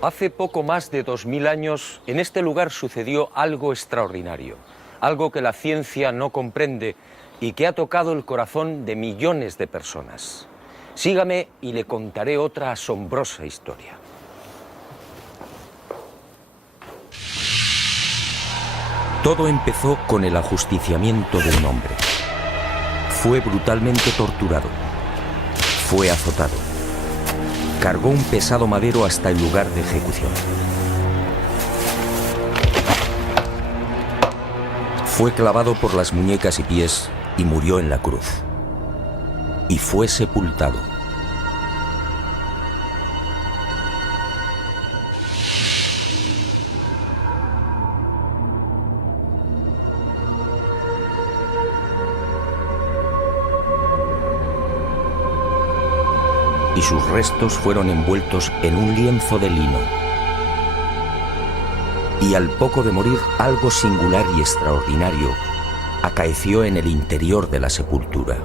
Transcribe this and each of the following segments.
Hace poco más de 2000 años, en este lugar sucedió algo extraordinario, algo que la ciencia no comprende y que ha tocado el corazón de millones de personas. Sígame y le contaré otra asombrosa historia. Todo empezó con el ajusticiamiento de un hombre. Fue brutalmente torturado. Fue azotado. Cargó un pesado madero hasta el lugar de ejecución. Fue clavado por las muñecas y pies y murió en la cruz. Y fue sepultado. Y sus restos fueron envueltos en un lienzo de lino. Y al poco de morir, algo singular y extraordinario acaeció en el interior de la sepultura.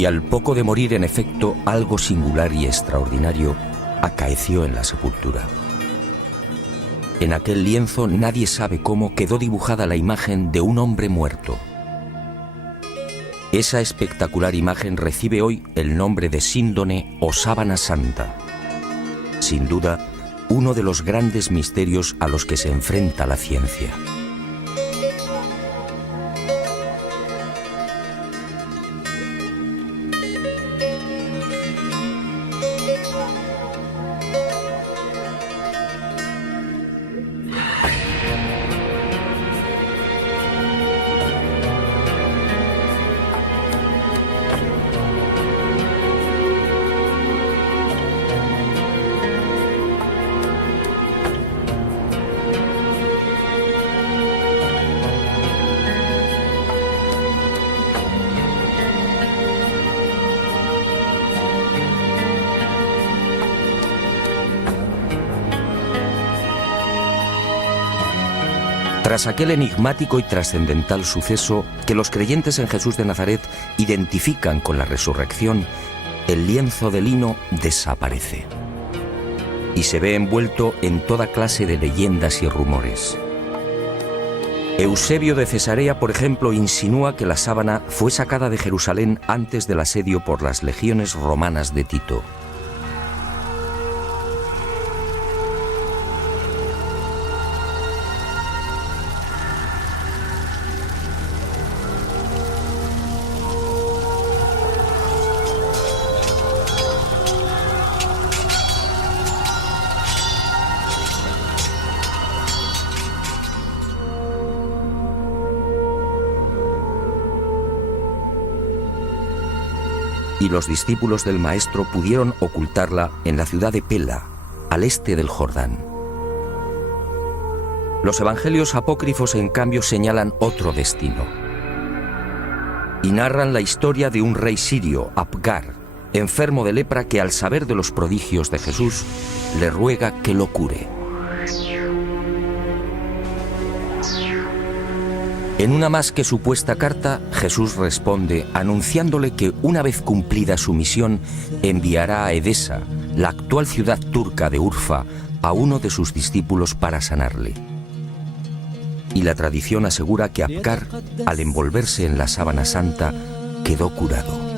Y al poco de morir, en efecto, algo singular y extraordinario acaeció en la sepultura. En aquel lienzo, nadie sabe cómo, quedó dibujada la imagen de un hombre muerto. Esa espectacular imagen recibe hoy el nombre de síndone o sábana santa. Sin duda, uno de los grandes misterios a los que se enfrenta la ciencia. Tras aquel enigmático y trascendental suceso que los creyentes en Jesús de Nazaret identifican con la resurrección, el lienzo de lino desaparece y se ve envuelto en toda clase de leyendas y rumores. Eusebio de Cesarea, por ejemplo, insinúa que la sábana fue sacada de Jerusalén antes del asedio por las legiones romanas de Tito. y los discípulos del Maestro pudieron ocultarla en la ciudad de Pela, al este del Jordán. Los evangelios apócrifos, en cambio, señalan otro destino y narran la historia de un rey sirio, Apgar, enfermo de lepra, que al saber de los prodigios de Jesús le ruega que lo cure. En una más que supuesta carta, Jesús responde anunciándole que una vez cumplida su misión enviará a Edesa, la actual ciudad turca de Urfa, a uno de sus discípulos para sanarle. Y la tradición asegura que Apgar, al envolverse en la sábana santa, quedó curado.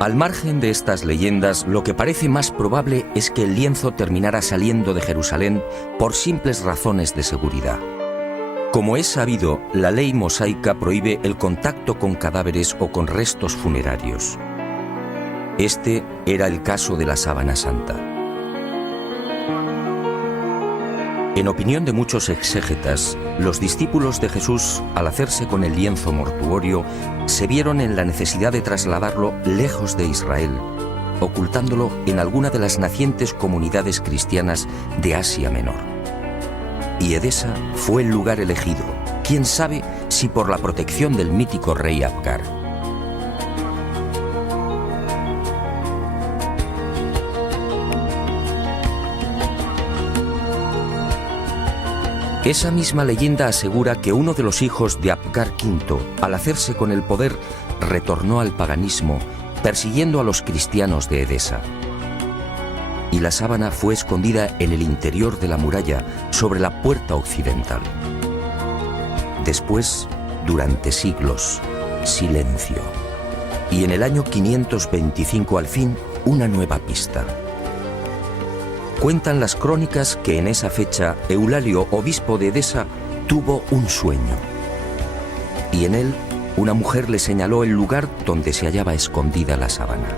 Al margen de estas leyendas, lo que parece más probable es que el lienzo terminara saliendo de Jerusalén por simples razones de seguridad. Como es sabido, la ley mosaica prohíbe el contacto con cadáveres o con restos funerarios. Este era el caso de la sábana santa. En opinión de muchos exégetas, los discípulos de Jesús, al hacerse con el lienzo mortuorio, se vieron en la necesidad de trasladarlo lejos de Israel, ocultándolo en alguna de las nacientes comunidades cristianas de Asia Menor. Y Edesa fue el lugar elegido, quién sabe si por la protección del mítico rey Apgar. Esa misma leyenda asegura que uno de los hijos de Apgar V, al hacerse con el poder, retornó al paganismo, persiguiendo a los cristianos de Edesa. Y la sábana fue escondida en el interior de la muralla, sobre la puerta occidental. Después, durante siglos, silencio. Y en el año 525, al fin, una nueva pista. Cuentan las crónicas que en esa fecha Eulalio, obispo de Edesa, tuvo un sueño. Y en él, una mujer le señaló el lugar donde se hallaba escondida la sábana.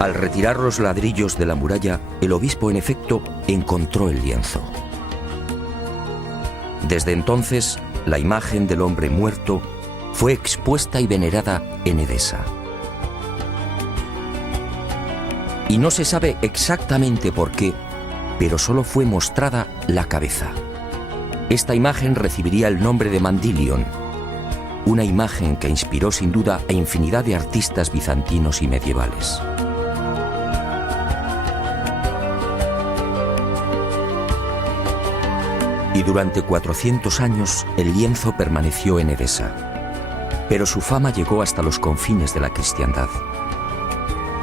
Al retirar los ladrillos de la muralla, el obispo en efecto encontró el lienzo. Desde entonces, la imagen del hombre muerto fue expuesta y venerada en Edesa. Y no se sabe exactamente por qué, pero solo fue mostrada la cabeza. Esta imagen recibiría el nombre de Mandilion, una imagen que inspiró sin duda a infinidad de artistas bizantinos y medievales. Y durante 400 años el lienzo permaneció en Edesa, pero su fama llegó hasta los confines de la cristiandad.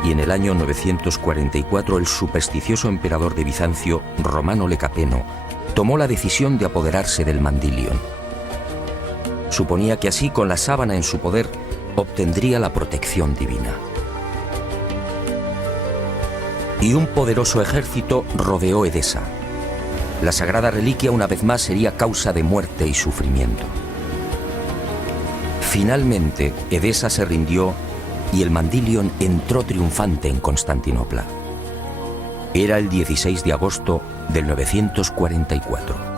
Y en el año 944 el supersticioso emperador de Bizancio, Romano Lecapeno, tomó la decisión de apoderarse del Mandilion. Suponía que así, con la sábana en su poder, obtendría la protección divina. Y un poderoso ejército rodeó Edesa. La sagrada reliquia una vez más sería causa de muerte y sufrimiento. Finalmente, Edesa se rindió y el Mandilion entró triunfante en Constantinopla. Era el 16 de agosto del 944.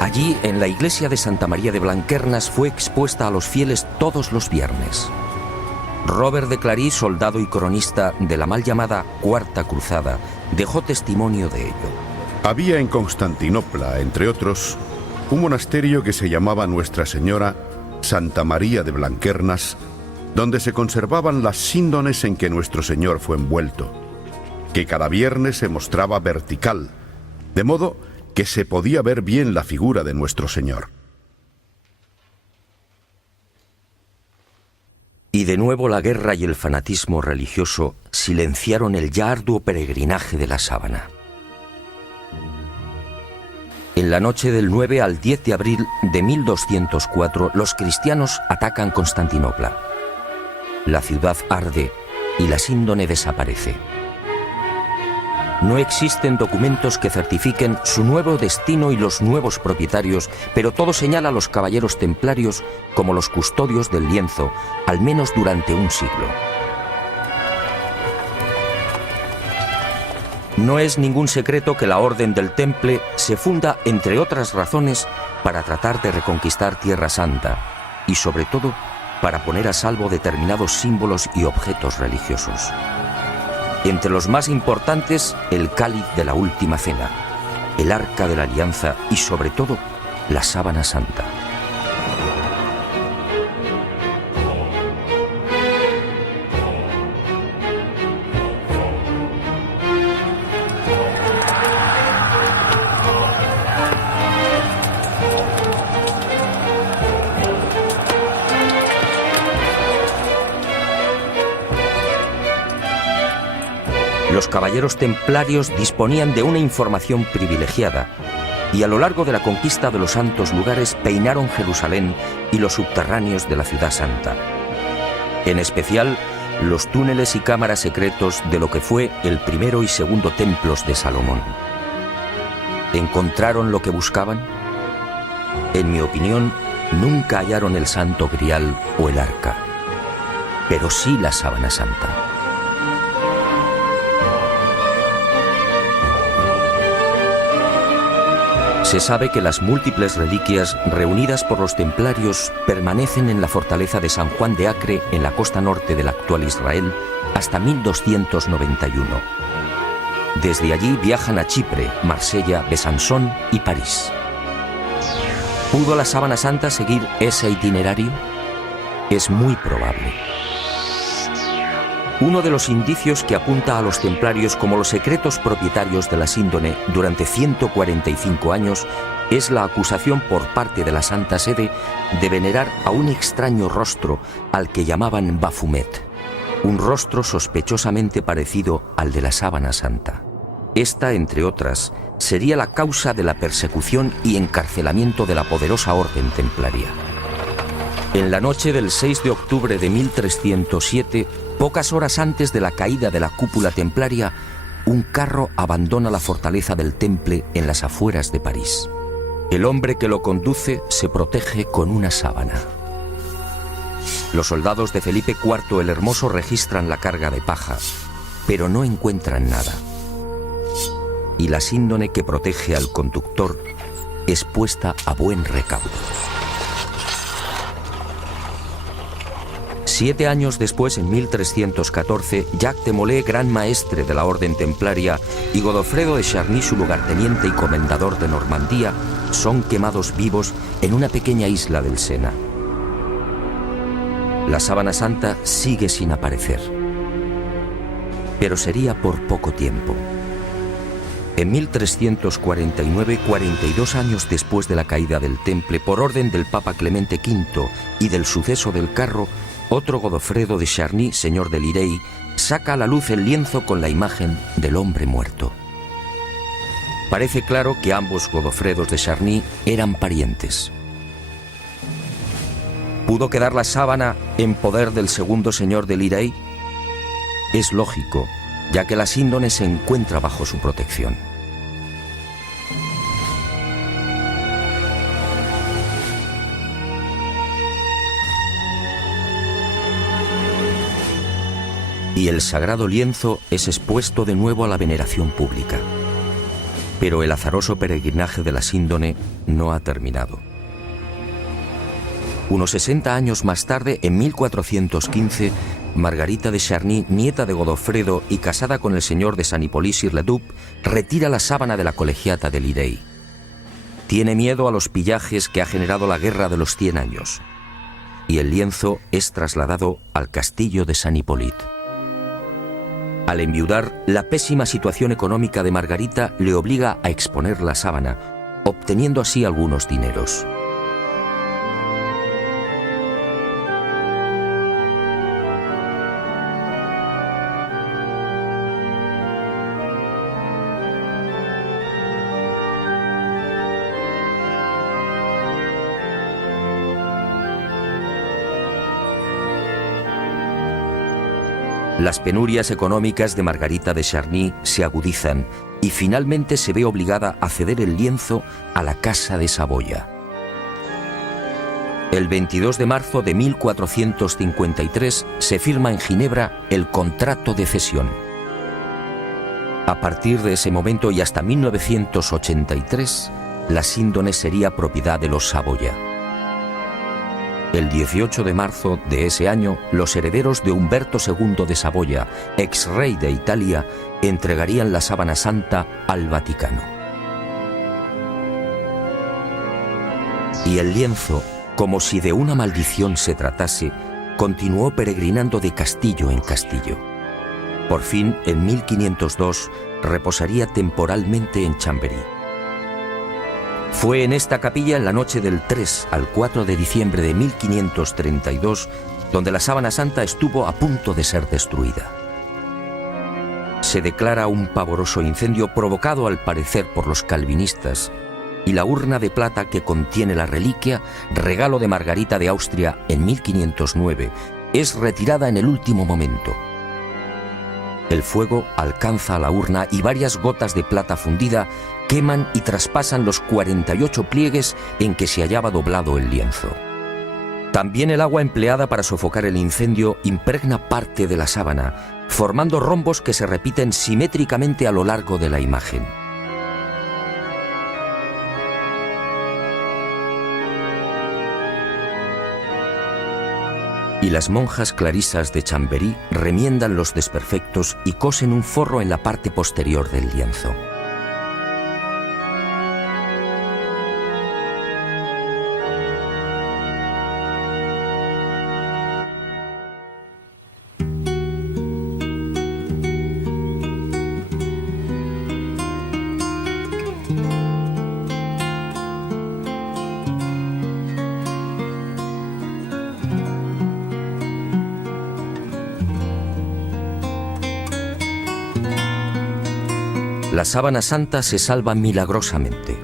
Allí, en la iglesia de Santa María de Blanquernas, fue expuesta a los fieles todos los viernes. Robert de Clary, soldado y cronista de la mal llamada Cuarta Cruzada, dejó testimonio de ello. Había en Constantinopla, entre otros, un monasterio que se llamaba Nuestra Señora Santa María de Blanquernas, donde se conservaban las síndones en que nuestro Señor fue envuelto, que cada viernes se mostraba vertical, de modo que se podía ver bien la figura de nuestro Señor. Y de nuevo la guerra y el fanatismo religioso silenciaron el ya arduo peregrinaje de la sábana. En la noche del 9 al 10 de abril de 1204, los cristianos atacan Constantinopla. La ciudad arde y la síndone desaparece. No existen documentos que certifiquen su nuevo destino y los nuevos propietarios, pero todo señala a los caballeros templarios como los custodios del lienzo, al menos durante un siglo. No es ningún secreto que la Orden del Temple se funda, entre otras razones, para tratar de reconquistar Tierra Santa y, sobre todo, para poner a salvo determinados símbolos y objetos religiosos. Entre los más importantes, el cáliz de la Última Cena, el Arca de la Alianza y, sobre todo, la Sábana Santa. Los caballeros templarios disponían de una información privilegiada y a lo largo de la conquista de los santos lugares peinaron Jerusalén y los subterráneos de la Ciudad Santa. En especial, los túneles y cámaras secretos de lo que fue el primero y segundo templos de Salomón. ¿Encontraron lo que buscaban? En mi opinión, nunca hallaron el Santo Grial o el Arca, pero sí la Sábana Santa. Se sabe que las múltiples reliquias reunidas por los templarios permanecen en la fortaleza de San Juan de Acre, en la costa norte del actual Israel, hasta 1291. Desde allí viajan a Chipre, Marsella, Besançon y París. ¿Pudo la Sábana Santa seguir ese itinerario? Es muy probable. Uno de los indicios que apunta a los templarios como los secretos propietarios de la síndone durante 145 años es la acusación por parte de la Santa Sede de venerar a un extraño rostro al que llamaban Baphomet, un rostro sospechosamente parecido al de la Sábana Santa. Esta, entre otras, sería la causa de la persecución y encarcelamiento de la poderosa orden templaria. En la noche del 6 de octubre de 1307, pocas horas antes de la caída de la cúpula templaria, un carro abandona la fortaleza del Temple en las afueras de París. El hombre que lo conduce se protege con una sábana. Los soldados de Felipe IV el Hermoso registran la carga de paja, pero no encuentran nada. Y la síndone que protege al conductor es puesta a buen recaudo. 7 años después, en 1314, Jacques de Molay, gran maestre de la orden templaria, y Godofredo de Charny, su lugarteniente y comendador de Normandía, son quemados vivos en una pequeña isla del Sena. La Sábana Santa sigue sin aparecer, pero sería por poco tiempo. En 1349, 42 años después de la caída del Temple, por orden del Papa Clemente V y del suceso del carro, otro Godofredo de Charny, señor de Lirey, saca a la luz el lienzo con la imagen del hombre muerto. Parece claro que ambos Godofredos de Charny eran parientes. ¿Pudo quedar la sábana en poder del segundo señor de Lirey? Es lógico, ya que la síndone se encuentra bajo su protección. Y el sagrado lienzo es expuesto de nuevo a la veneración pública. Pero el azaroso peregrinaje de la síndone no ha terminado. Unos 60 años más tarde, en 1415, Margarita de Charny, nieta de Godofredo y casada con el señor de San Hippolyte-sur-le-Duc, retira la sábana de la colegiata de Lirey. Tiene miedo a los pillajes que ha generado la Guerra de los 100 años. Y el lienzo es trasladado al castillo de San Hippolyte. Al enviudar, la pésima situación económica de Margarita le obliga a exponer la sábana, obteniendo así algunos dineros. Las penurias económicas de Margarita de Charny se agudizan y finalmente se ve obligada a ceder el lienzo a la Casa de Saboya. El 22 de marzo de 1453 se firma en Ginebra el contrato de cesión. A partir de ese momento y hasta 1983, la síndone sería propiedad de los Saboya. El 18 de marzo de ese año, los herederos de Humberto II de Saboya, ex rey de Italia, entregarían la sábana santa al Vaticano. Y el lienzo, como si de una maldición se tratase, continuó peregrinando de castillo en castillo. Por fin, en 1502, reposaría temporalmente en Chambéry. Fue en esta capilla en la noche del 3 al 4 de diciembre de 1532 donde la sábana santa estuvo a punto de ser destruida. Se declara un pavoroso incendio provocado al parecer por los calvinistas y la urna de plata que contiene la reliquia, regalo de Margarita de Austria en 1509, es retirada en el último momento. El fuego alcanza a la urna y varias gotas de plata fundida queman y traspasan los 48 pliegues en que se hallaba doblado el lienzo. También el agua empleada para sofocar el incendio impregna parte de la sábana, formando rombos que se repiten simétricamente a lo largo de la imagen. Y las monjas clarisas de Chambéry remiendan los desperfectos y cosen un forro en la parte posterior del lienzo. La sábana santa se salva milagrosamente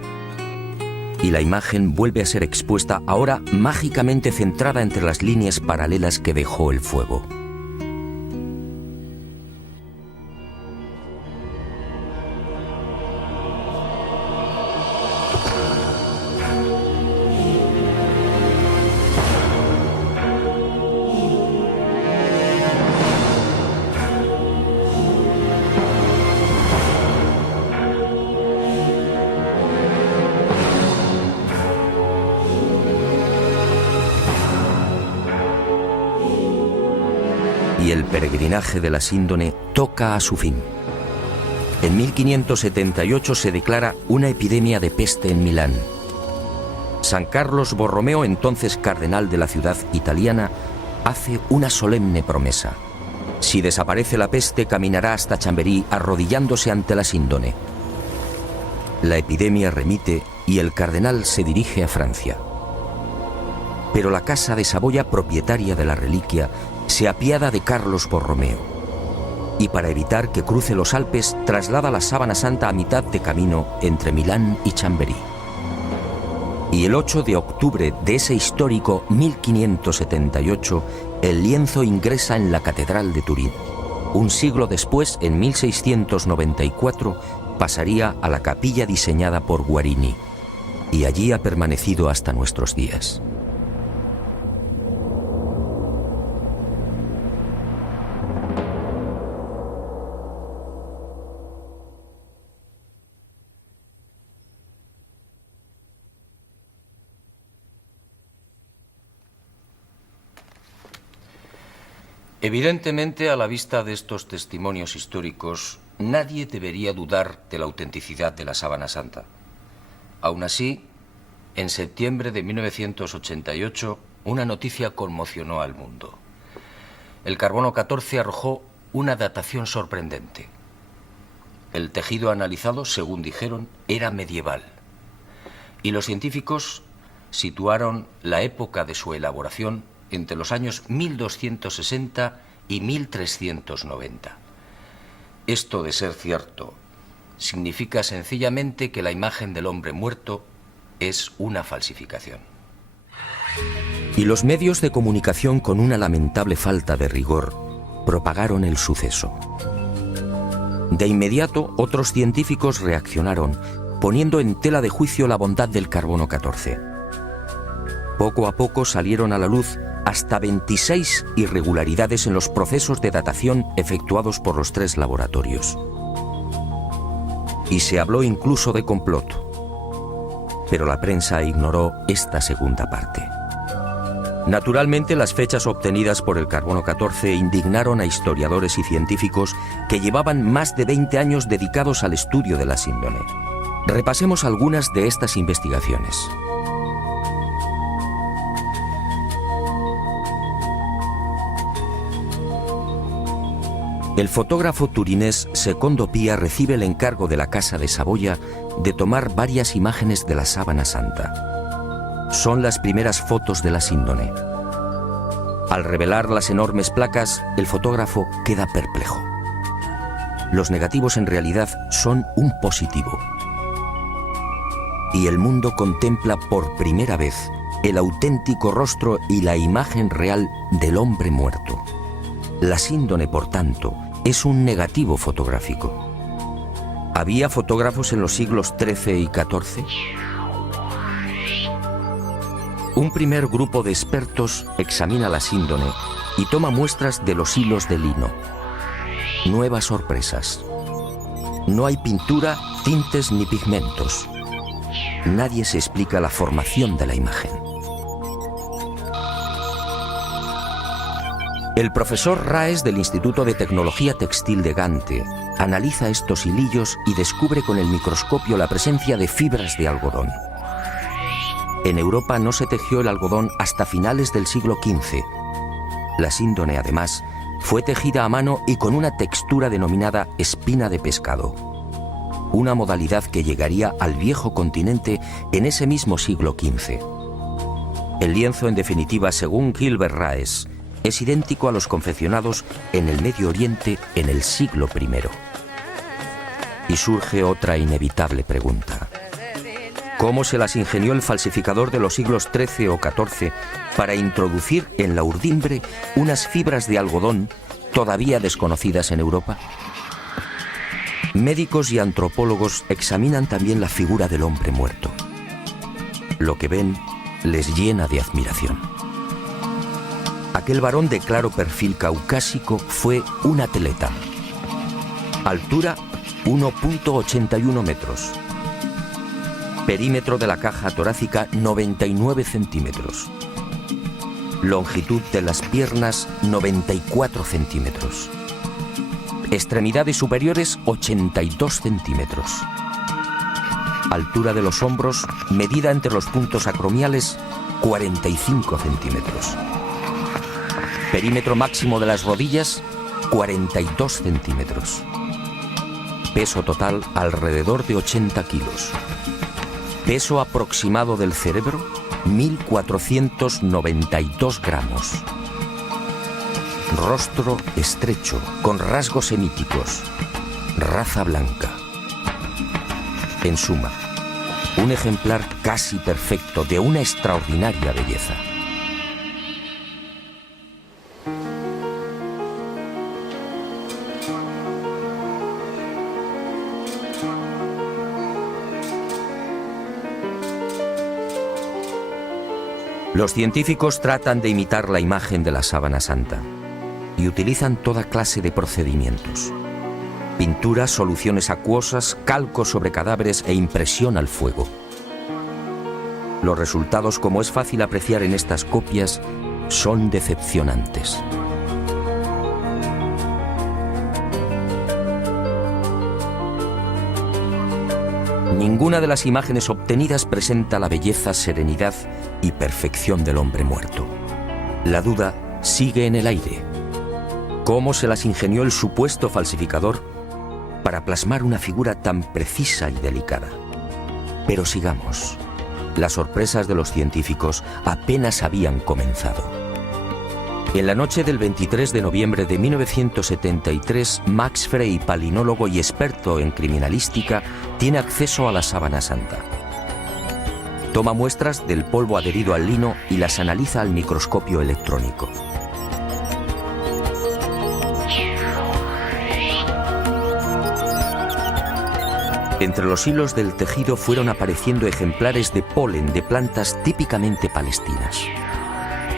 y la imagen vuelve a ser expuesta, ahora mágicamente centrada entre las líneas paralelas que dejó el fuego. Y el peregrinaje de la síndone toca a su fin. En 1578 se declara una epidemia de peste en Milán. San Carlos Borromeo, entonces cardenal de la ciudad italiana, hace una solemne promesa. Si desaparece la peste, caminará hasta Chambéry arrodillándose ante la síndone. La epidemia remite y el cardenal se dirige a Francia. Pero la Casa de Saboya, propietaria de la reliquia, se apiada de Carlos Borromeo y para evitar que cruce los Alpes traslada la sábana santa a mitad de camino entre Milán y Chambéry. Y el 8 de octubre de ese histórico 1578, el lienzo ingresa en la Catedral de Turín. Un siglo después, en 1694, pasaría a la capilla diseñada por Guarini y allí ha permanecido hasta nuestros días. Evidentemente, a la vista de estos testimonios históricos, nadie debería dudar de la autenticidad de la sábana santa. Aún así, en septiembre de 1988, una noticia conmocionó al mundo. El carbono 14 arrojó una datación sorprendente. El tejido analizado, según dijeron, era medieval. Y los científicos situaron la época de su elaboración entre los años 1260 y 1390. Esto, de ser cierto, significa sencillamente que la imagen del hombre muerto es una falsificación. Y los medios de comunicación, con una lamentable falta de rigor, propagaron el suceso. De inmediato, otros científicos reaccionaron, poniendo en tela de juicio la bondad del carbono 14. Poco a poco salieron a la luz hasta 26 irregularidades en los procesos de datación efectuados por los 3 laboratorios. Y se habló incluso de complot. Pero la prensa ignoró esta segunda parte. Naturalmente, las fechas obtenidas por el carbono 14 indignaron a historiadores y científicos que llevaban más de 20 años dedicados al estudio de la síndone. Repasemos algunas de estas investigaciones. El fotógrafo turinés Secondo Pia recibe el encargo de la Casa de Saboya de tomar varias imágenes de la Sábana Santa. Son las primeras fotos de la síndone. Al revelar las enormes placas, el fotógrafo queda perplejo. Los negativos en realidad son un positivo. Y el mundo contempla por primera vez el auténtico rostro y la imagen real del hombre muerto. La síndone, por tanto, es un negativo fotográfico. ¿Había fotógrafos en los siglos XIII y XIV? Un primer grupo de expertos examina la síndone y toma muestras de los hilos de lino. Nuevas sorpresas. No hay pintura, tintes ni pigmentos. Nadie se explica la formación de la imagen. El profesor Raes del Instituto de Tecnología Textil de Gante analiza estos hilillos y descubre con el microscopio la presencia de fibras de algodón. En Europa no se tejió el algodón hasta finales del siglo XV. La síndone, además, fue tejida a mano y con una textura denominada espina de pescado, una modalidad que llegaría al viejo continente en ese mismo siglo XV. El lienzo, en definitiva, según Gilbert Raes, es idéntico a los confeccionados en el Medio Oriente en el siglo I. Y surge otra inevitable pregunta. ¿Cómo se las ingenió el falsificador de los siglos XIII o XIV para introducir en la urdimbre unas fibras de algodón todavía desconocidas en Europa? Médicos y antropólogos examinan también la figura del hombre muerto. Lo que ven les llena de admiración. Aquel varón de claro perfil caucásico fue un atleta. Altura 1,81 metros. Perímetro de la caja torácica 99 centímetros. Longitud de las piernas 94 centímetros. Extremidades superiores 82 centímetros. Altura de los hombros, medida entre los puntos acromiales, 45 centímetros. Perímetro máximo de las rodillas, 42 centímetros. Peso total alrededor de 80 kilos. Peso aproximado del cerebro, 1.492 gramos. Rostro estrecho, con rasgos semíticos. Raza blanca. En suma, un ejemplar casi perfecto de una extraordinaria belleza. Los científicos tratan de imitar la imagen de la Sábana Santa y utilizan toda clase de procedimientos. Pinturas, soluciones acuosas, calco sobre cadáveres e impresión al fuego. Los resultados, como es fácil apreciar en estas copias, son decepcionantes. Ninguna de las imágenes obtenidas presenta la belleza, serenidad y perfección del hombre muerto. La duda sigue en el aire. ¿Cómo se las ingenió el supuesto falsificador para plasmar una figura tan precisa y delicada? Pero sigamos. Las sorpresas de los científicos apenas habían comenzado. En la noche del 23 de noviembre de 1973, Max Frey, palinólogo y experto en criminalística, tiene acceso a la Sábana Santa. Toma muestras del polvo adherido al lino y las analiza al microscopio electrónico. Entre los hilos del tejido fueron apareciendo ejemplares de polen de plantas típicamente palestinas.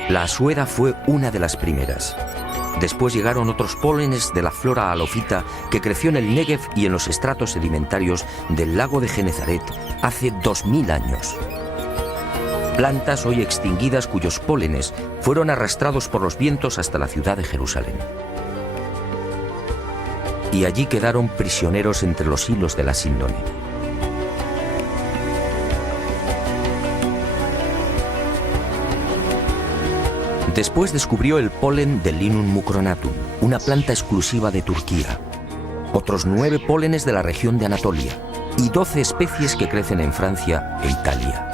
La asuera fue una de las primeras. Después llegaron otros pólenes de la flora halofita que creció en el Negev y en los estratos sedimentarios del lago de Genezaret hace 2000 años. Plantas hoy extinguidas cuyos pólenes fueron arrastrados por los vientos hasta la ciudad de Jerusalén. Y allí quedaron prisioneros entre los hilos de la síndone. Después descubrió el polen del Linum mucronatum, una planta exclusiva de Turquía, otros 9 pólenes de la región de Anatolia y 12 especies que crecen en Francia e Italia.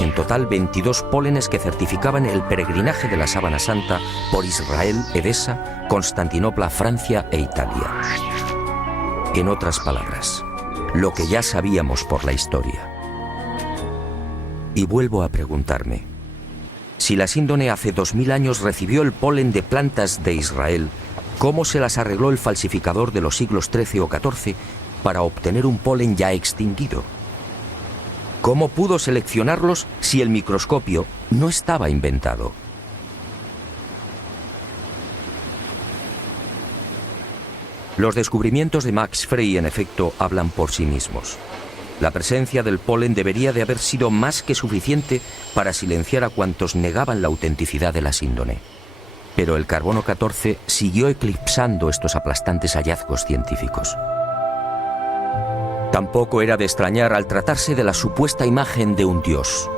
En total 22 pólenes que certificaban el peregrinaje de la sábana santa por Israel, Edesa, Constantinopla, Francia e Italia. En otras palabras, lo que ya sabíamos por la historia. Y vuelvo a preguntarme, si la síndone hace 2000 años recibió el polen de plantas de Israel, ¿cómo se las arregló el falsificador de los siglos XIII o XIV para obtener un polen ya extinguido? ¿Cómo pudo seleccionarlos si el microscopio no estaba inventado? Los descubrimientos de Max Frey, en efecto, hablan por sí mismos. La presencia del polen debería de haber sido más que suficiente para silenciar a cuantos negaban la autenticidad de la síndone. Pero el carbono 14 siguió eclipsando estos aplastantes hallazgos científicos. Tampoco era de extrañar al tratarse de la supuesta imagen de un dios.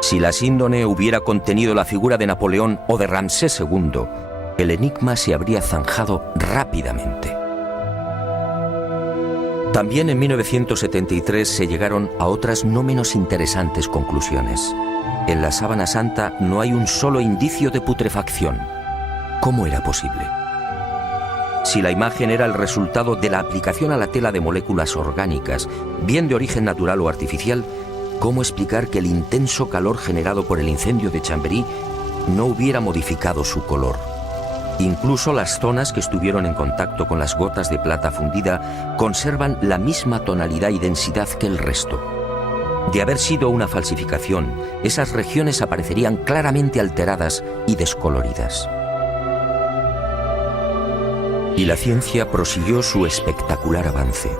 Si la síndone hubiera contenido la figura de Napoleón o de Ramsés II, el enigma se habría zanjado rápidamente. También en 1973 se llegaron a otras no menos interesantes conclusiones. En la sábana santa no hay un solo indicio de putrefacción. ¿Cómo era posible? Si la imagen era el resultado de la aplicación a la tela de moléculas orgánicas, bien de origen natural o artificial, ¿cómo explicar que el intenso calor generado por el incendio de Chambéry no hubiera modificado su color? Incluso las zonas que estuvieron en contacto con las gotas de plata fundida conservan la misma tonalidad y densidad que el resto. De haber sido una falsificación, esas regiones aparecerían claramente alteradas y descoloridas. Y la ciencia prosiguió su espectacular avance.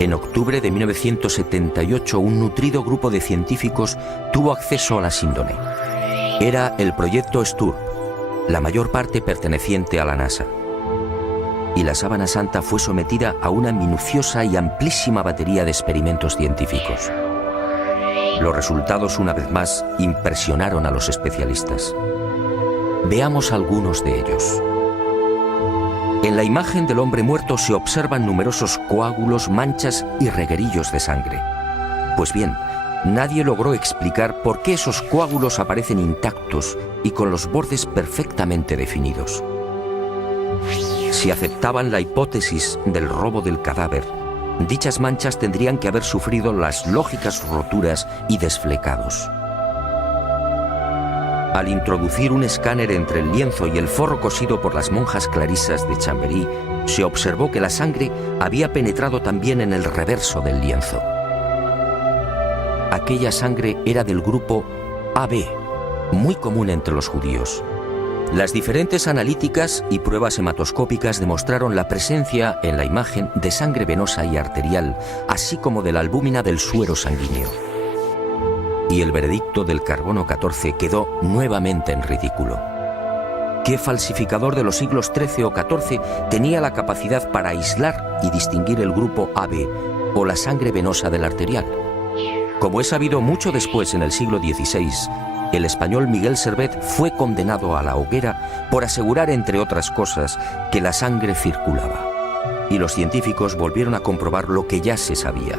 En octubre de 1978, un nutrido grupo de científicos tuvo acceso a la síndone. Era el proyecto STURP, la mayor parte perteneciente a la NASA. Y la sábana santa fue sometida a una minuciosa y amplísima batería de experimentos científicos. Los resultados, una vez más, impresionaron a los especialistas. Veamos algunos de ellos. En la imagen del hombre muerto se observan numerosos coágulos, manchas y reguerillos de sangre. Pues bien, nadie logró explicar por qué esos coágulos aparecen intactos y con los bordes perfectamente definidos. Si aceptaban la hipótesis del robo del cadáver, dichas manchas tendrían que haber sufrido las lógicas roturas y desflecados. Al introducir un escáner entre el lienzo y el forro cosido por las monjas clarisas de Chambéry, se observó que la sangre había penetrado también en el reverso del lienzo. Aquella sangre era del grupo AB, muy común entre los judíos. Las diferentes analíticas y pruebas hematoscópicas demostraron la presencia en la imagen de sangre venosa y arterial, así como de la albúmina del suero sanguíneo. Y el veredicto del carbono 14 quedó nuevamente en ridículo. ¿Qué falsificador de los siglos XIII o XIV tenía la capacidad para aislar y distinguir el grupo AB o la sangre venosa del arterial? Como es sabido, mucho después, en el siglo XVI, el español Miguel Servet fue condenado a la hoguera por asegurar, entre otras cosas, que la sangre circulaba. Y los científicos volvieron a comprobar lo que ya se sabía: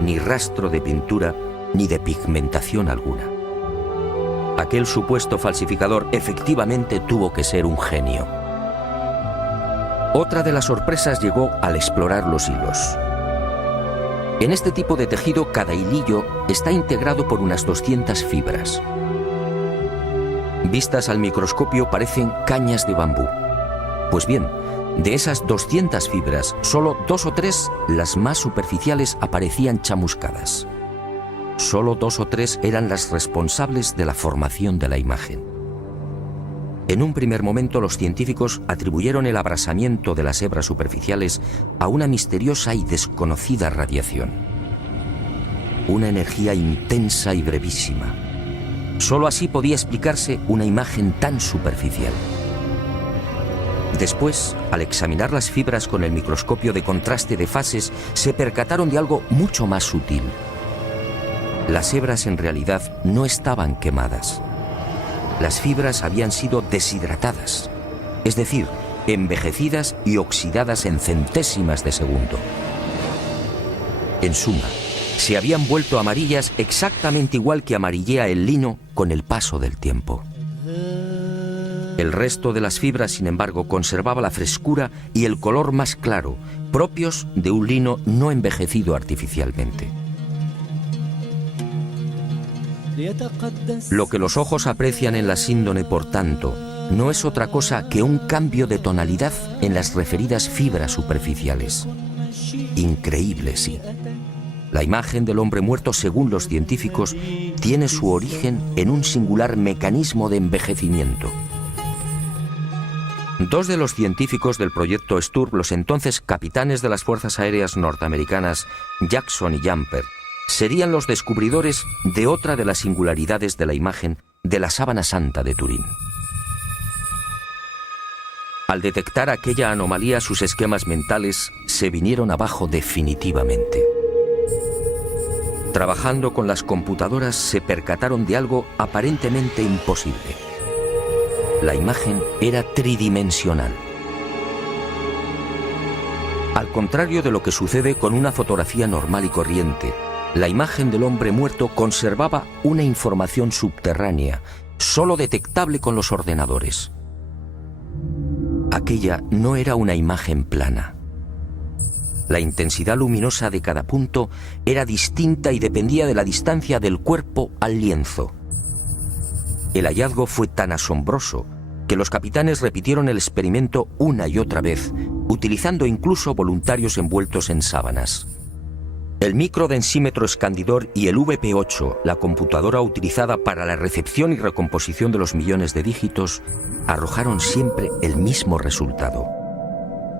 ni rastro de pintura ni de pigmentación alguna. Aquel supuesto falsificador efectivamente tuvo que ser un genio. Otra de las sorpresas llegó al explorar los hilos. En este tipo de tejido, cada hilillo está integrado por unas 200 fibras. Vistas al microscopio parecen cañas de bambú. Pues bien, De esas 200 fibras, solo 2 o 3, las más superficiales, aparecían chamuscadas. Solo 2 o 3 eran las responsables de la formación de la imagen. En un primer momento, los científicos atribuyeron el abrasamiento de las hebras superficiales a una misteriosa y desconocida radiación. Una energía intensa y brevísima. Solo así podía explicarse una imagen tan superficial. Después, al examinar las fibras con el microscopio de contraste de fases, se percataron de algo mucho más sutil. Las hebras en realidad no estaban quemadas. Las fibras habían sido deshidratadas, es decir, envejecidas y oxidadas en centésimas de segundo. En suma, se habían vuelto amarillas exactamente igual que amarillea el lino con el paso del tiempo. El resto de las fibras, sin embargo, conservaba la frescura y el color más claro, propios de un lino no envejecido artificialmente. Lo que los ojos aprecian en la síndone, por tanto, no es otra cosa que un cambio de tonalidad en las referidas fibras superficiales. Increíble, sí. La imagen del hombre muerto, según los científicos, tiene su origen en un singular mecanismo de envejecimiento. Dos de los científicos del proyecto Sturm, los entonces capitanes de las Fuerzas Aéreas norteamericanas, Jackson y Jumper, serían los descubridores de otra de las singularidades de la imagen de la sábana santa de Turín. Al detectar aquella anomalía, sus esquemas mentales se vinieron abajo definitivamente. Trabajando con las computadoras, se percataron de algo aparentemente imposible. La imagen era tridimensional. Al contrario de lo que sucede con una fotografía normal y corriente, la imagen del hombre muerto conservaba una información subterránea, solo detectable con los ordenadores. Aquella no era una imagen plana. La intensidad luminosa de cada punto era distinta y dependía de la distancia del cuerpo al lienzo. El hallazgo fue tan asombroso que los capitanes repitieron el experimento una y otra vez, utilizando incluso voluntarios envueltos en sábanas. El microdensímetro escandidor y el VP8, la computadora utilizada para la recepción y recomposición de los millones de dígitos, arrojaron siempre el mismo resultado.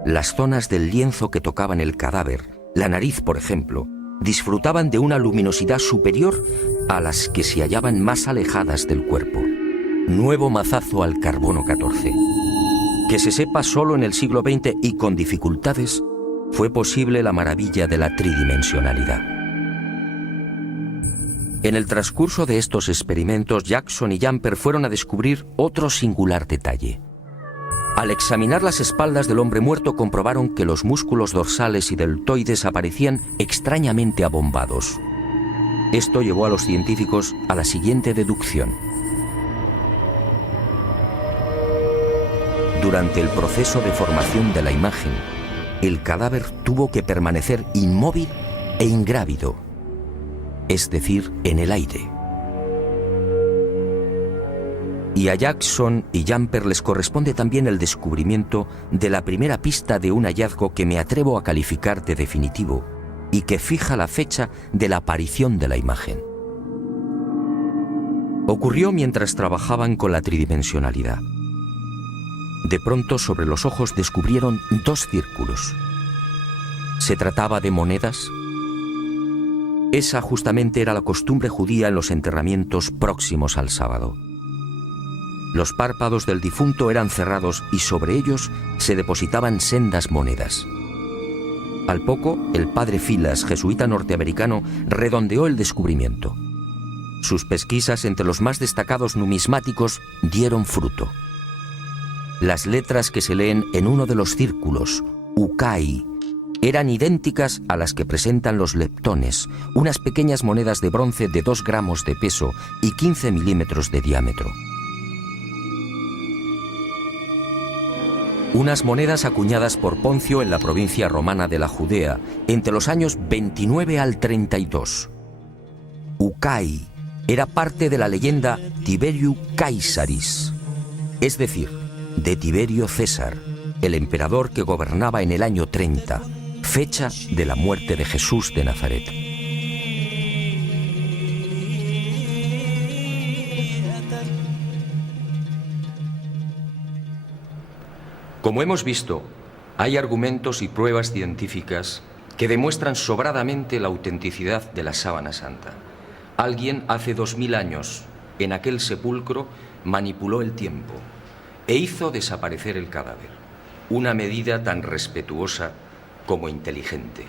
Las zonas del lienzo que tocaban el cadáver, la nariz por ejemplo, disfrutaban de una luminosidad superior a las que se hallaban más alejadas del cuerpo. Nuevo mazazo al carbono 14. Que se sepa solo en el siglo XX y con dificultades, fue posible la maravilla de la tridimensionalidad. En el transcurso de estos experimentos, Jackson y Jumper fueron a descubrir otro singular detalle. Al examinar las espaldas del hombre muerto, comprobaron que los músculos dorsales y deltoides aparecían extrañamente abombados. Esto llevó a los científicos a la siguiente deducción. Durante el proceso de formación de la imagen, el cadáver tuvo que permanecer inmóvil e ingrávido, es decir, en el aire. Y a Jackson y Jumper les corresponde también el descubrimiento de la primera pista de un hallazgo que me atrevo a calificar de definitivo y que fija la fecha de la aparición de la imagen. Ocurrió mientras trabajaban con la tridimensionalidad. De pronto, sobre los ojos descubrieron dos círculos. ¿Se trataba de monedas? Esa justamente era la costumbre judía en los enterramientos próximos al sábado. Los párpados del difunto eran cerrados y sobre ellos se depositaban sendas monedas. Al poco, el padre Filas, jesuita norteamericano, redondeó el descubrimiento. Sus pesquisas entre los más destacados numismáticos dieron fruto. Las letras que se leen en uno de los círculos, Ukai, eran idénticas a las que presentan los leptones, unas pequeñas monedas de bronce de 2 gramos de peso y 15 milímetros de diámetro. Unas monedas acuñadas por Poncio en la provincia romana de la Judea entre los años 29 al 32. Ukai era parte de la leyenda Tiberiu Caesaris, es decir, de Tiberio César, el emperador que gobernaba en el año 30, fecha de la muerte de Jesús de Nazaret. Como hemos visto, hay argumentos y pruebas científicas que demuestran sobradamente la autenticidad de la sábana santa. Alguien hace 2000 años, en aquel sepulcro, manipuló el tiempo e hizo desaparecer el cadáver. Una medida tan respetuosa como inteligente.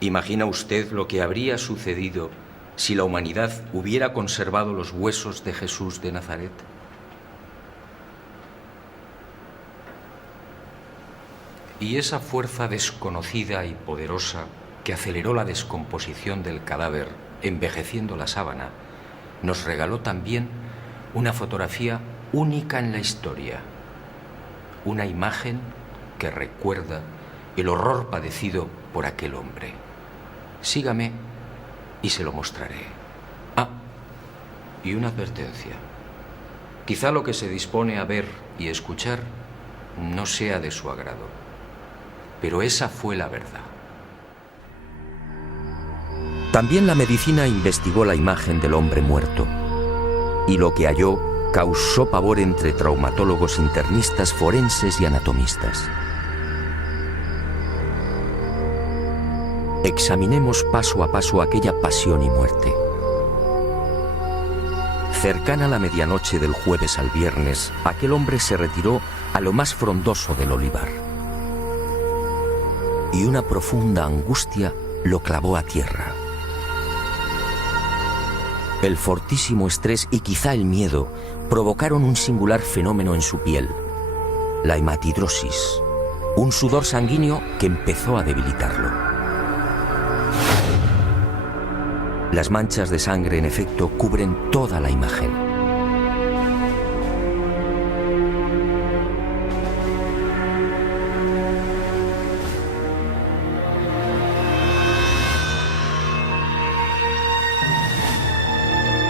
¿Imagina usted lo que habría sucedido si la humanidad hubiera conservado los huesos de Jesús de Nazaret? Y esa fuerza desconocida y poderosa que aceleró la descomposición del cadáver, envejeciendo la sábana, nos regaló también una fotografía única en la historia. Una imagen que recuerda el horror padecido por aquel hombre. Sígame y se lo mostraré. Ah, y una advertencia. Quizá lo que se dispone a ver y escuchar no sea de su agrado. Pero esa fue la verdad. También la medicina investigó la imagen del hombre muerto, y lo que halló causó pavor entre traumatólogos, internistas, forenses y anatomistas. Examinemos paso a paso aquella pasión y muerte. Cercana a la medianoche del jueves al viernes, aquel hombre se retiró a lo más frondoso del olivar. Y una profunda angustia lo clavó a tierra. El fortísimo estrés y quizá el miedo provocaron un singular fenómeno en su piel, la hematidrosis, un sudor sanguíneo que empezó a debilitarlo. Las manchas de sangre, en efecto, cubren toda la imagen.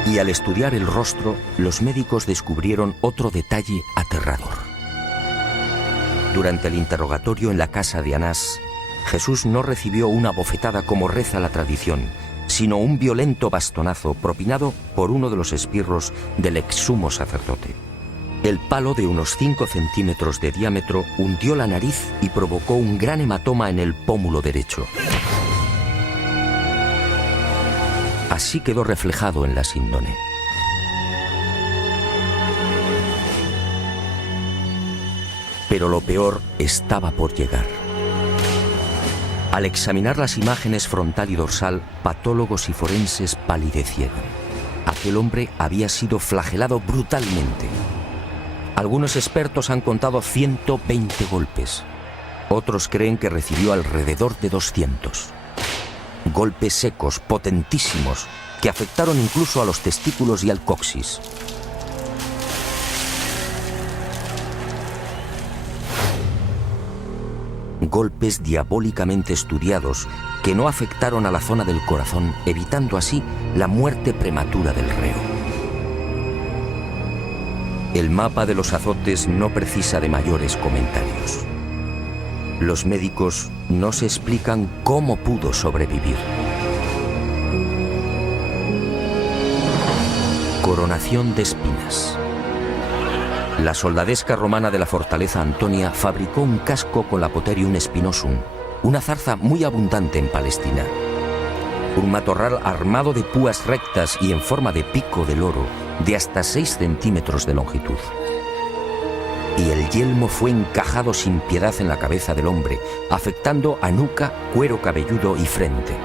Y al estudiar el rostro, los médicos descubrieron otro detalle aterrador. Durante el interrogatorio en la casa de Anás, Jesús no recibió una bofetada como reza la tradición, sino un violento bastonazo propinado por uno de los esbirros del ex sumo sacerdote. El palo, de unos 5 centímetros de diámetro, hundió la nariz y provocó un gran hematoma en el pómulo derecho. Así quedó reflejado en la síndone. Pero lo peor estaba por llegar. Al examinar las imágenes frontal y dorsal, patólogos y forenses palidecieron. Aquel hombre había sido flagelado brutalmente. Algunos expertos han contado 120 golpes. Otros creen que recibió alrededor de 200. Golpes secos, potentísimos, que afectaron incluso a los testículos y al coxis. Golpes diabólicamente estudiados que no afectaron a la zona del corazón, evitando así la muerte prematura del reo. El mapa de los azotes no precisa de mayores comentarios. Los médicos no se explican cómo pudo sobrevivir. Coronación de espinas. La soldadesca romana de la fortaleza Antonia fabricó un casco con la Potherium spinosum, una zarza muy abundante en Palestina. Un matorral armado de púas rectas y en forma de pico de loro, de hasta 6 centímetros de longitud. Y el yelmo fue encajado sin piedad en la cabeza del hombre, afectando a nuca, cuero cabelludo y frente.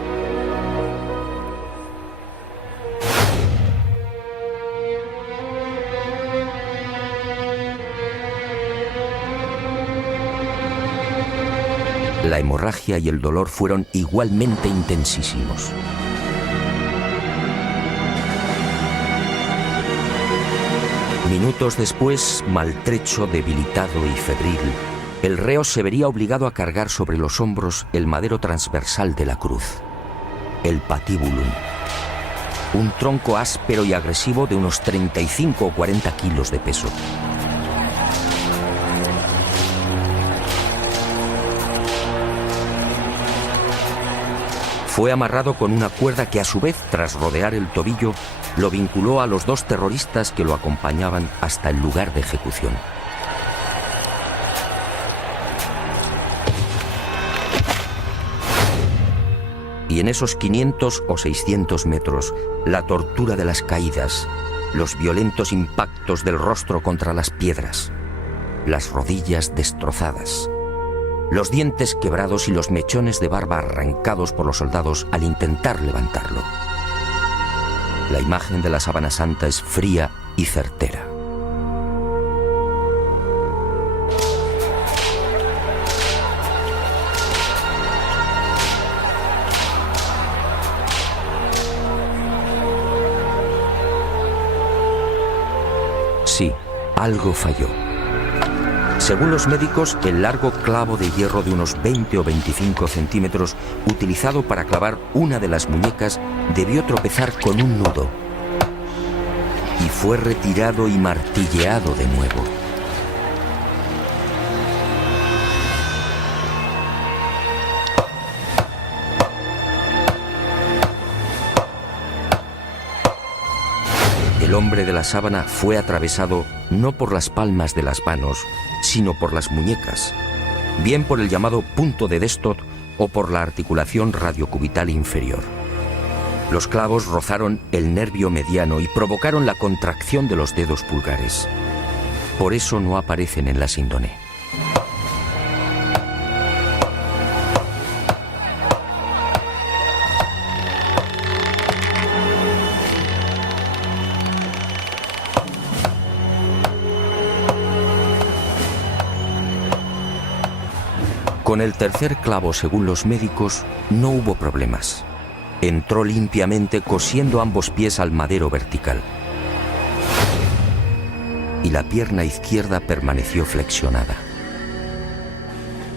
La hemorragia y el dolor fueron igualmente intensísimos. Minutos después, maltrecho, debilitado y febril, el reo se vería obligado a cargar sobre los hombros el madero transversal de la cruz, el patibulum, un tronco áspero y agresivo de unos 35 o 40 kilos de peso. Fue amarrado con una cuerda que a su vez, tras rodear el tobillo, lo vinculó a los 2 terroristas que lo acompañaban hasta el lugar de ejecución. Y en esos 500 o 600 metros, la tortura de las caídas, los violentos impactos del rostro contra las piedras, las rodillas destrozadas, los dientes quebrados y los mechones de barba arrancados por los soldados al intentar levantarlo. La imagen de la Sábana Santa es fría y certera. Sí, algo falló. Según los médicos, el largo clavo de hierro de unos 20 o 25 centímetros utilizado para clavar una de las muñecas debió tropezar con un nudo y fue retirado y martilleado de nuevo. El hombre de la sábana fue atravesado no por las palmas de las manos, sino por las muñecas, bien por el llamado punto de Destot o por la articulación radiocubital inferior. Los clavos rozaron el nervio mediano y provocaron la contracción de los dedos pulgares. Por eso no aparecen en la síndone. Con el tercer clavo, según los médicos, no hubo problemas. Entró limpiamente cosiendo ambos pies al madero vertical. Y la pierna izquierda permaneció flexionada.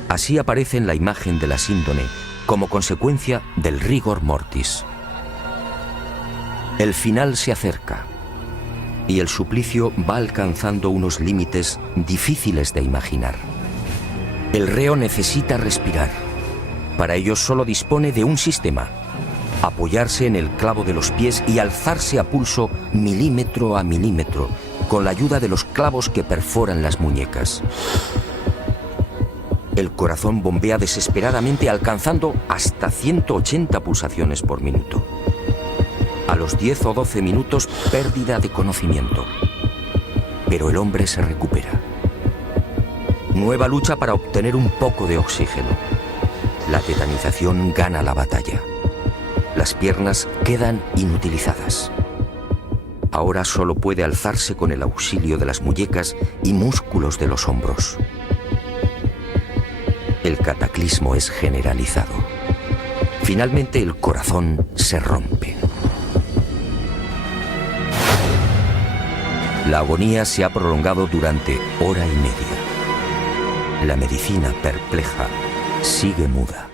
Así aparece en la imagen de la síndone como consecuencia del rigor mortis. El final se acerca y el suplicio va alcanzando unos límites difíciles de imaginar. El reo necesita respirar. Para ello solo dispone de un sistema: apoyarse en el clavo de los pies y alzarse a pulso milímetro a milímetro, con la ayuda de los clavos que perforan las muñecas. El corazón bombea desesperadamente, alcanzando hasta 180 pulsaciones por minuto. A los 10 o 12 minutos, pérdida de conocimiento. Pero el hombre se recupera. Nueva lucha para obtener un poco de oxígeno. La tetanización gana la batalla. Las piernas quedan inutilizadas. Ahora solo puede alzarse con el auxilio de las muñecas y músculos de los hombros. El cataclismo es generalizado. Finalmente el corazón se rompe. La agonía se ha prolongado durante hora y media. La medicina, perpleja, sigue muda.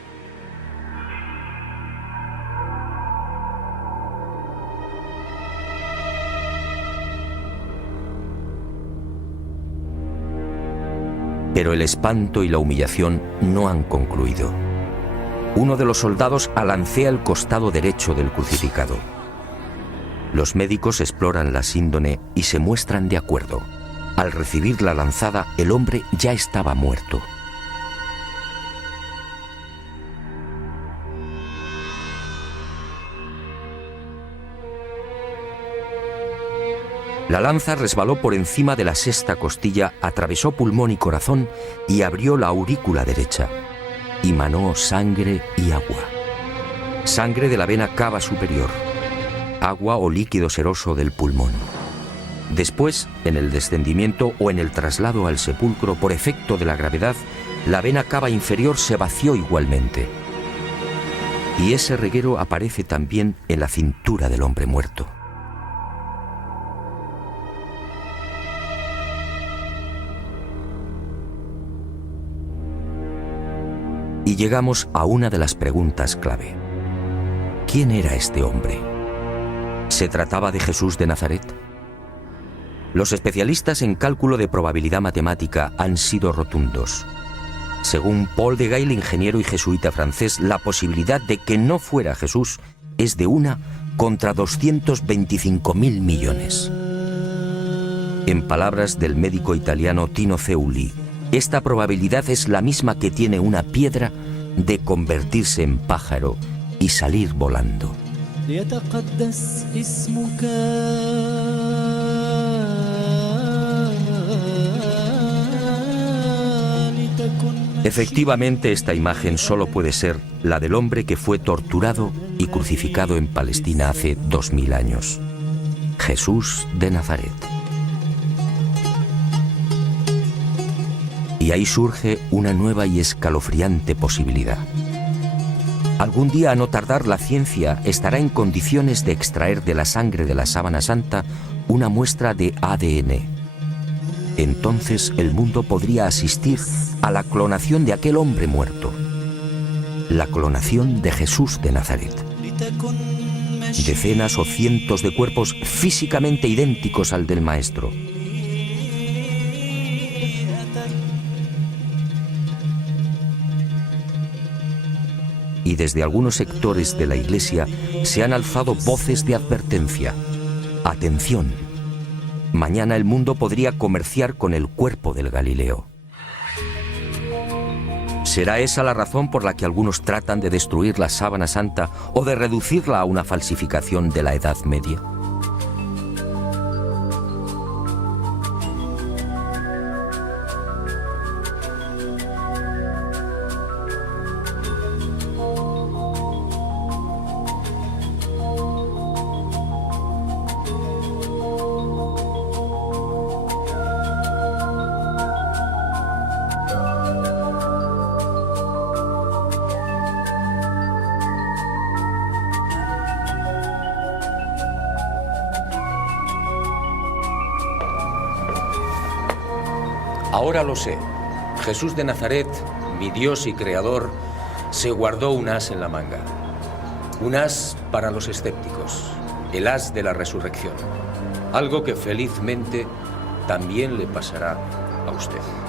Pero el espanto y la humillación no han concluido. Uno de los soldados alancea el costado derecho del crucificado. Los médicos exploran la síndone y se muestran de acuerdo. Al recibir la lanzada, el hombre ya estaba muerto. La lanza resbaló por encima de la sexta costilla, atravesó pulmón y corazón y abrió la aurícula derecha. Y manó sangre y agua. Sangre de la vena cava superior. Agua o líquido seroso del pulmón. Después, en el descendimiento o en el traslado al sepulcro por efecto de la gravedad, la vena cava inferior se vació igualmente. Y ese reguero aparece también en la cintura del hombre muerto. Y llegamos a una de las preguntas clave. ¿Quién era este hombre? ¿Se trataba de Jesús de Nazaret? Los especialistas en cálculo de probabilidad matemática han sido rotundos. Según Paul de Gail, ingeniero y jesuita francés, la posibilidad de que no fuera Jesús es de 1 contra 225.000 millones. En palabras del médico italiano Tino Zeuli, esta probabilidad es la misma que tiene una piedra de convertirse en pájaro y salir volando. Efectivamente, esta imagen solo puede ser la del hombre que fue torturado y crucificado en Palestina hace 2000 años. Jesús de Nazaret. Y ahí surge una nueva y escalofriante posibilidad. Algún día, a no tardar, la ciencia estará en condiciones de extraer de la sangre de la Sábana Santa una muestra de ADN. Entonces el mundo podría asistir a la clonación de aquel hombre muerto. La clonación de Jesús de Nazaret. Decenas o cientos de cuerpos físicamente idénticos al del Maestro. Y desde algunos sectores de la Iglesia se han alzado voces de advertencia. Atención, mañana el mundo podría comerciar con el cuerpo del Galileo. ¿Será esa la razón por la que algunos tratan de destruir la Sábana Santa o de reducirla a una falsificación de la Edad Media? Ahora lo sé. Jesús de Nazaret, mi Dios y Creador, se guardó un as en la manga. Un as para los escépticos, el as de la resurrección. Algo que felizmente también le pasará a usted.